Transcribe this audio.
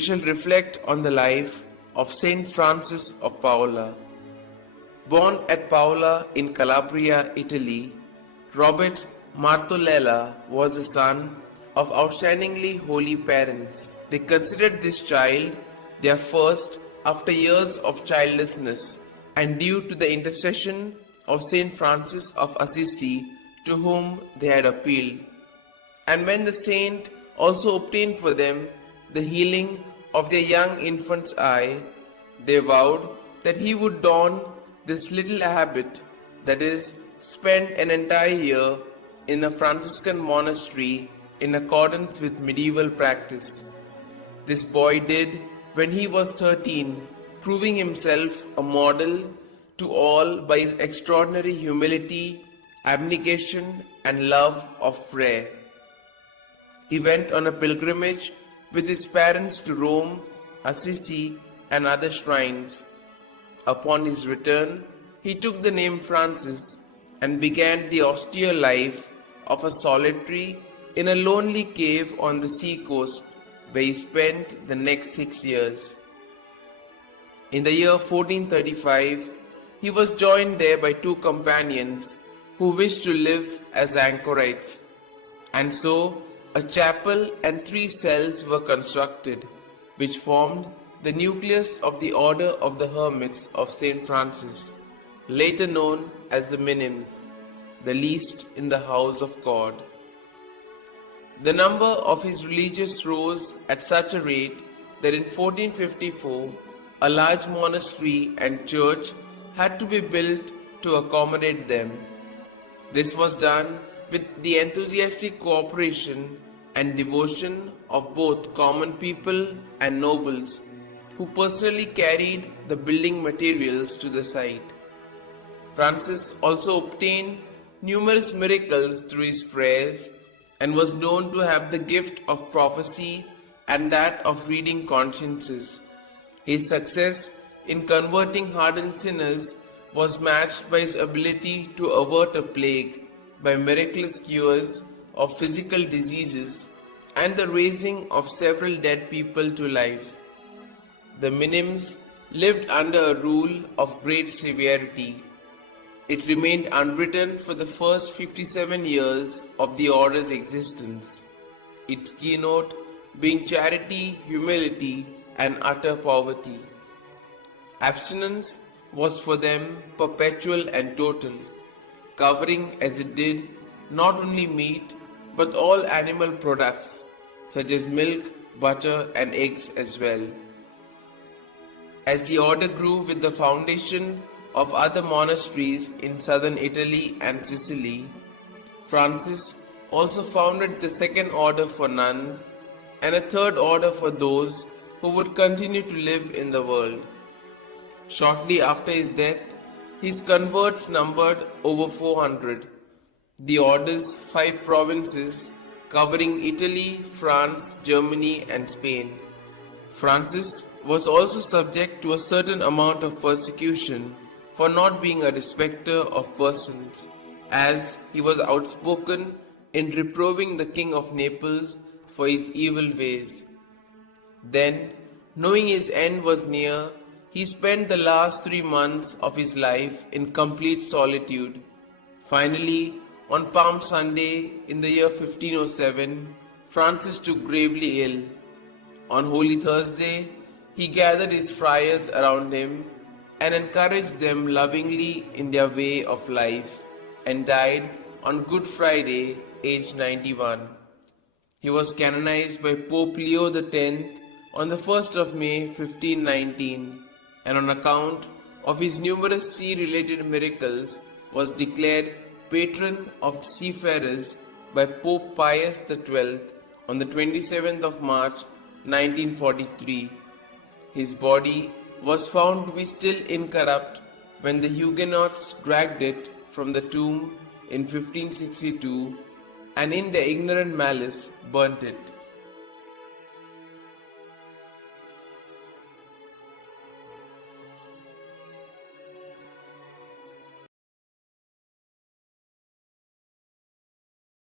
we shall reflect on the life of St Francis of Paola. Born at Paola in Calabria, Italy, Robert Martolella was the son of outstandingly holy parents. They considered this child their first after years of childlessness, and due to the intercession of St Francis of Assisi, to whom they had appealed. And when the saint also obtained for them the healing of their young infant's eye, they vowed that he would don this little habit, that is, spend an entire year in a Franciscan monastery in accordance with medieval practice. This boy did when he was 13, proving himself a model to all by his extraordinary humility, abnegation, and love of prayer. He went on a pilgrimage with his parents to Rome, Assisi, and other shrines. Upon his return, he took the name Francis and began the austere life of a solitary in a lonely cave on the sea coast, where he spent the next 6 years. In the year 1435, he was joined there by 2 companions who wished to live as anchorites, and so a chapel and 3 cells were constructed, which formed the nucleus of the Order of the Hermits of St. Francis, later known as the Minims, the least in the house of God. The number of his religious rose at such a rate that in 1454 a large monastery and church had to be built to accommodate them. This was done with the enthusiastic cooperation and devotion of both common people and nobles, who personally carried the building materials to the site. Francis also obtained numerous miracles through his prayers and was known to have the gift of prophecy and that of reading consciences. His success in converting hardened sinners was matched by his ability to avert a plague by miraculous cures of physical diseases and the raising of several dead people to life. The Minims lived under a rule of great severity. It remained unwritten for the first 57 years of the order's existence, its keynote being charity, humility, and utter poverty. Abstinence was for them perpetual and total, covering as it did not only meat but all animal products such as milk, butter, and eggs as well. As the order grew with the foundation of other monasteries in southern Italy and Sicily, Francis also founded the second order for nuns and a third order for those who would continue to live in the world. Shortly after his death, his converts numbered over 400. The order's 5 provinces covering Italy, France, Germany, and Spain. Francis was also subject to a certain amount of persecution for not being a respecter of persons, as he was outspoken in reproving the King of Naples for his evil ways. Then, knowing his end was near, he spent the last 3 months of his life in complete solitude. Finally, on Palm Sunday in the year 1507, Francis took gravely ill. On Holy Thursday, he gathered his friars around him and encouraged them lovingly in their way of life, and died on Good Friday, aged 91. He was canonized by Pope Leo X on the 1st of May 1519, and on account of his numerous sea-related miracles was declared patron of seafarers by Pope Pius XII on the 27th of March 1943. His body was found to be still incorrupt when the Huguenots dragged it from the tomb in 1562 and in their ignorant malice burnt it.